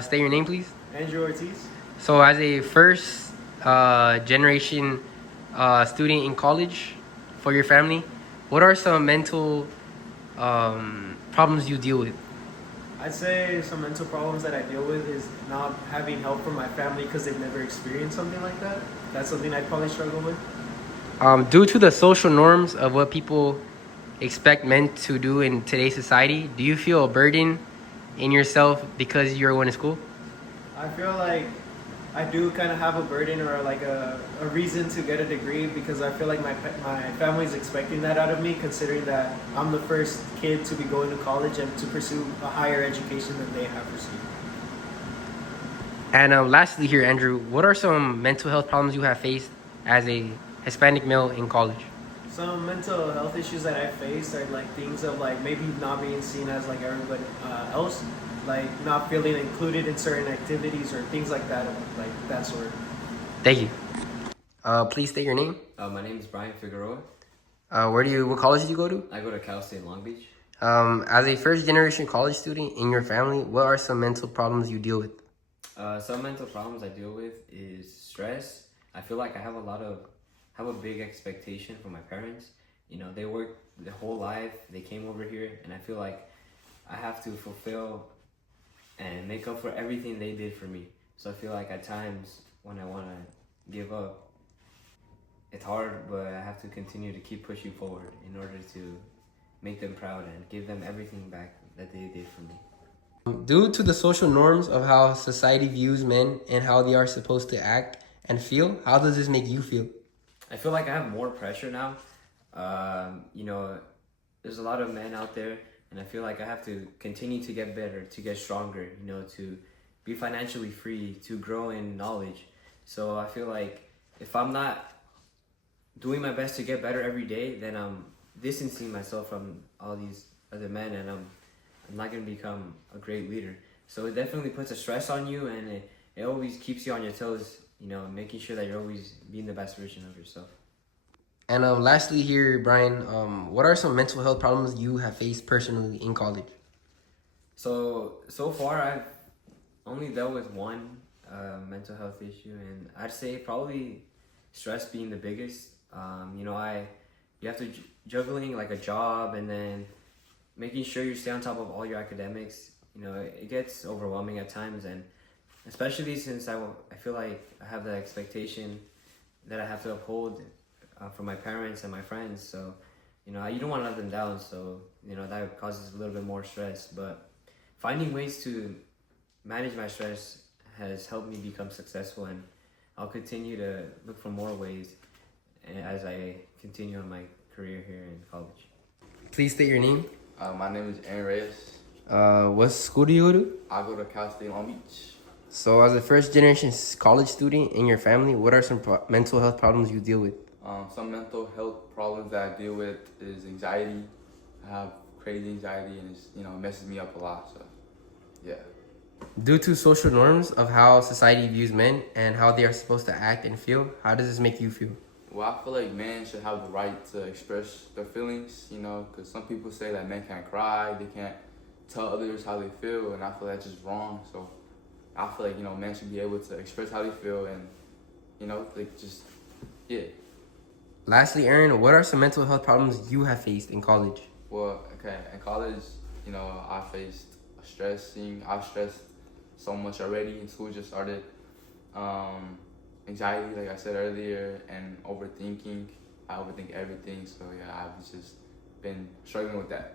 State your name, please. Andrew Ortiz. So, as a first generation student in college for your family, what are some mental problems you deal with? I'd say some mental problems that I deal with is not having help from my family because they've never experienced something like that. That's something I'd probably struggle with. Due to the social norms of what people expect men to do in today's society, do you feel a burden in yourself because you're going to school? I feel like I do kind of have a burden or like a reason to get a degree because I feel like my family's expecting that out of me, considering that I'm the first kid to be going to college and to pursue a higher education than they have pursued. And lastly, here, Andrew, what are some mental health problems you have faced as a Hispanic male in college? Some mental health issues that I faced are like things of like maybe not being seen as like everybody else, like not feeling included in certain activities or things like that, like that sort. Thank you. Please state your name. My name is Brian Figueroa. What college do you go to? I go to Cal State Long Beach. As a first generation college student in your family, what are some mental problems you deal with? Some mental problems I deal with is stress. I feel like I have a big expectation from my parents. You know, they worked their whole life. They came over here, and I feel like I have to fulfill and make up for everything they did for me. So I feel like at times when I want to give up, it's hard, but I have to continue to keep pushing forward in order to make them proud and give them everything back that they did for me. Due to the social norms of how society views men and how they are supposed to act and feel, how does this make you feel? I feel like I have more pressure now. You know, there's a lot of men out there, and I feel like I have to continue to get better, to get stronger, you know, to be financially free, to grow in knowledge. So I feel like if I'm not doing my best to get better every day, then I'm distancing myself from all these other men, and I'm not gonna become a great leader. So it definitely puts a stress on you, and it always keeps you on your toes, you know, making sure that you're always being the best version of yourself. And lastly, here, Brian, what are some mental health problems you have faced personally in college? So far I've only dealt with one mental health issue, and I'd say probably stress being the biggest. You know, you have to juggling like a job and then making sure you stay on top of all your academics. You know, it gets overwhelming at times, and especially since I feel like I have the expectation that I have to uphold from my parents and my friends. So, you know, you don't want to let them down. So, you know, that causes a little bit more stress. But finding ways to manage my stress has helped me become successful, and I'll continue to look for more ways as I continue on my career here in college. Please state your name. My name is Aaron Reyes. What school do you go to? I go to Cal State Long Beach. So, as a first generation college student in your family, what are some mental health problems you deal with? Some mental health problems that I deal with is anxiety. I have crazy anxiety, and it's, you know, it messes me up a lot. So, yeah. Due to social norms of how society views men and how they are supposed to act and feel, how does this make you feel? Well, I feel like men should have the right to express their feelings, you know, because some people say that men can't cry, they can't tell others how they feel, and I feel that's just wrong. So I feel like, you know, men should be able to express how they feel and, you know, like just, yeah. Lastly, Aaron, what are some mental health problems you have faced in college? Well, okay, in college, you know, I've stressed so much already, and school just started. Anxiety, like I said earlier, and overthinking. I overthink everything, so yeah, I've just been struggling with that.